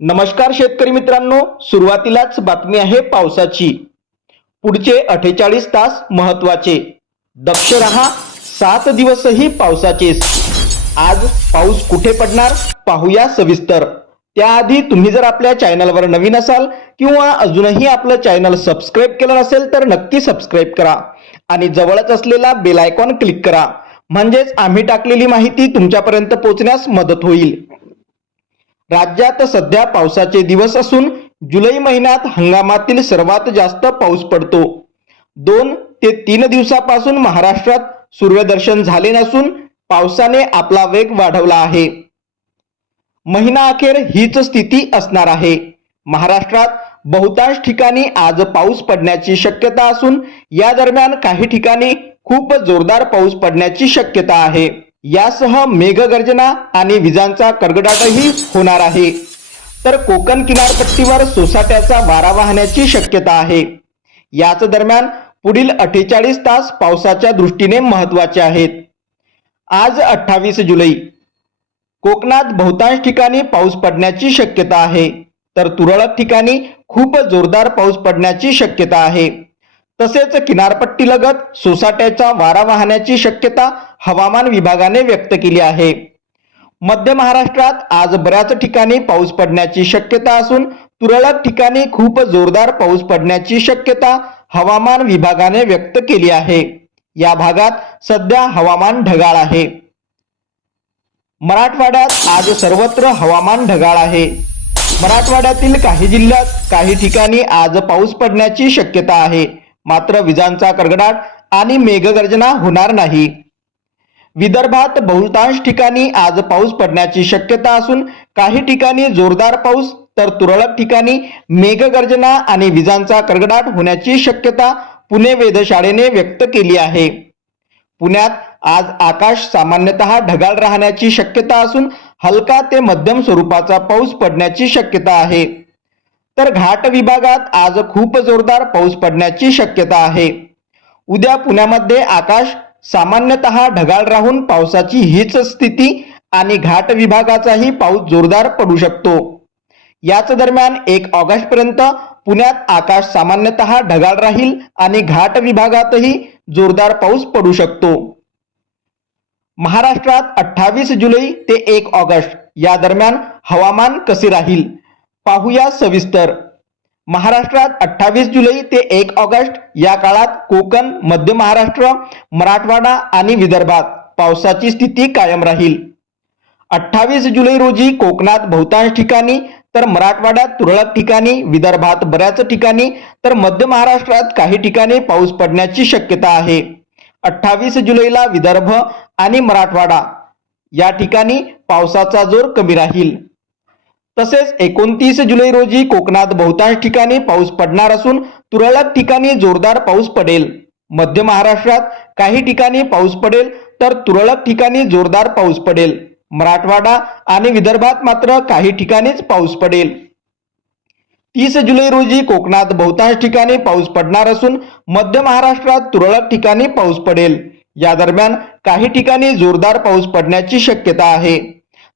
नमस्कार शेतकरी मित्रांनो सुरुवातीलाच बातमी आहे पावसाची. पुढचे अठ्ठेचाळीस तास महत्त्वाचे दक्ष रहा सात दिवसही पावसाचेच. आज पाऊस कुठे पडणार पाहूया सविस्तर. त्याआधी तुम्ही जर आपल्या चॅनलवर नवीन असाल किंवा अजूनही आपलं चॅनल सबस्क्राईब केलं नसेल तर नक्की सबस्क्राईब करा आणि जवळच असलेला बेल आयकॉन क्लिक करा. म्हणजेच आम्ही टाकलेली माहिती तुमच्यापर्यंत पोहोचण्यास मदत होईल. राज्यात सध्या पावसाचे दिवस असून जुलै महिन्यात हंगामातील सर्वात जास्त पाऊस पडतो. दोन ते तीन दिवसापासून महाराष्ट्रात सूर्यदर्शन झाले नसून पावसाने आपला वेग वाढवला आहे. महिना अखेर हीच स्थिती असणार आहे. महाराष्ट्रात बहुतांश ठिकाणी आज पाऊस पडण्याची शक्यता असून या दरम्यान काही ठिकाणी खूप जोरदार पाऊस पडण्याची शक्यता आहे. यासह मेघगर्जना आणि विजांचा कडकडाटही होणार आहे. तर कोकण किनारपट्टीवर सोसाट्याचा वारा वाहण्याची शक्यता आहे. याच दरम्यान पुढील अठ्ठेचाळीस तास पावसाच्या दृष्टीने महत्त्वाचे आहेत. आज अठ्ठावीस जुलै. कोकणात बहुतांश ठिकाणी पाऊस पडण्याची शक्यता आहे. तर तुरळक ठिकाणी खूप जोरदार पाऊस पडण्याची शक्यता आहे. तसेच किनारपट्टीलगत सोसाट्याचा वारा वाहण्याची शक्यता हवामान विभागाने व्यक्त केली आहे. मध्य महाराष्ट्रात आज बऱ्याच ठिकाणी पाऊस पडण्याची शक्यता असून तुरळक ठिकाणी खूप जोरदार पाऊस पडण्याची शक्यता हवामान विभागाने व्यक्त केली आहे. या भागात सध्या हवामान ढगाळ आहे. मराठवाड्यात आज सर्वत्र हवामान ढगाळ आहे. मराठवाड्यातील काही जिल्ह्यात काही ठिकाणी आज पाऊस पडण्याची शक्यता आहे. मात्र विजांचा कडकडाट आणि मेघगर्जना होणार नाही. विदर्भात बहुतांश ठिकाणी आज पाऊस पडण्याची शक्यता असून काही ठिकाणी जोरदार पाऊस तर तुरळक ठिकाणी मेघगर्जना आणि विजांचा कडकडाट होण्याची शक्यता पुणे वेधशाळेने व्यक्त केली आहे. पुण्यात आज आकाश सामान्यतः ढगाळ राहण्याची शक्यता असून हलका ते मध्यम स्वरूपाचा पाऊस पडण्याची शक्यता आहे. तर घाट विभागात आज खूप जोरदार पाऊस पडण्याची शक्यता आहे. उद्या पुण्यामध्ये आकाश सामान्यतः ढगाळ राहून पावसाची हीच स्थिती आणि घाट विभागाचाही पाऊस जोरदार पडू शकतो. याच दरम्यान एक ऑगस्ट पर्यंत पुण्यात आकाश सामान्यतः ढगाळ राहील आणि घाट विभागातही जोरदार पाऊस पडू शकतो. महाराष्ट्रात अठ्ठावीस जुलै ते एक ऑगस्ट या दरम्यान हवामान कसे राहील? पाहूया सविस्तर. महाराष्ट्रात अठ्ठावीस जुलै ते एक ऑगस्ट या काळात कोकण मध्य महाराष्ट्र मराठवाडा आणि विदर्भात पावसाची स्थिती कायम राहील. अठ्ठावीस जुलै रोजी कोकणात बहुतांश ठिकाणी तर मराठवाड्यात तुरळक ठिकाणी विदर्भात बऱ्याच ठिकाणी तर मध्य महाराष्ट्रात काही ठिकाणी पाऊस पडण्याची शक्यता आहे. अठ्ठावीस जुलैला विदर्भ आणि मराठवाडा या ठिकाणी पावसाचा जोर कमी राहील. तसेच एकोणतीस जुलै रोजी कोकणात बहुतांश ठिकाणी पाऊस पडणार असून तुरळक ठिकाणी जोरदार पाऊस पडेल. मध्य महाराष्ट्रात काही ठिकाणी पाऊस पडेल तर तुरळक ठिकाणी जोरदार पाऊस पडेल. मराठवाडा आणि विदर्भात मात्र काही ठिकाणीच पाऊस पडेल. तीस जुलै रोजी कोकणात बहुतांश ठिकाणी पाऊस पडणार असून मध्य महाराष्ट्रात तुरळक ठिकाणी पाऊस पडेल. या दरम्यान काही ठिकाणी जोरदार पाऊस पडण्याची शक्यता आहे.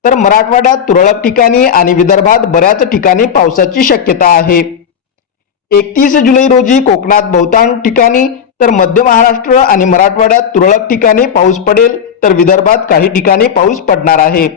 तर मराठवाड्यात तुरळक ठिकाणी आणि विदर्भात बऱ्याच ठिकाणी पावसाची शक्यता आहे. एकतीस जुलै रोजी कोकणात बहुतांश ठिकाणी तर मध्य महाराष्ट्र आणि मराठवाड्यात तुरळक ठिकाणी पाऊस पडेल तर विदर्भात काही ठिकाणी पाऊस पडणार आहे.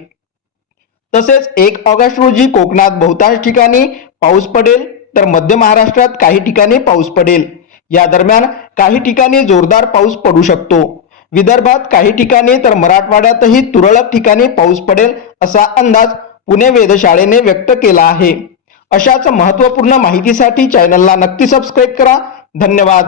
तसेच एक ऑगस्ट रोजी कोकणात बहुतांश ठिकाणी पाऊस पडेल तर मध्य महाराष्ट्रात काही ठिकाणी पाऊस पडेल. या दरम्यान काही ठिकाणी जोरदार पाऊस पडू शकतो. विदर्भात काही ठिकाणी तर मराठवाड्यातही तुरळक ठिकाणी पाऊस पडेल असा अंदाज पुणे वेधशाळेने व्यक्त केला आहे. अशाच महत्त्वपूर्ण माहितीसाठी चॅनलला नक्की सबस्क्राईब करा. धन्यवाद.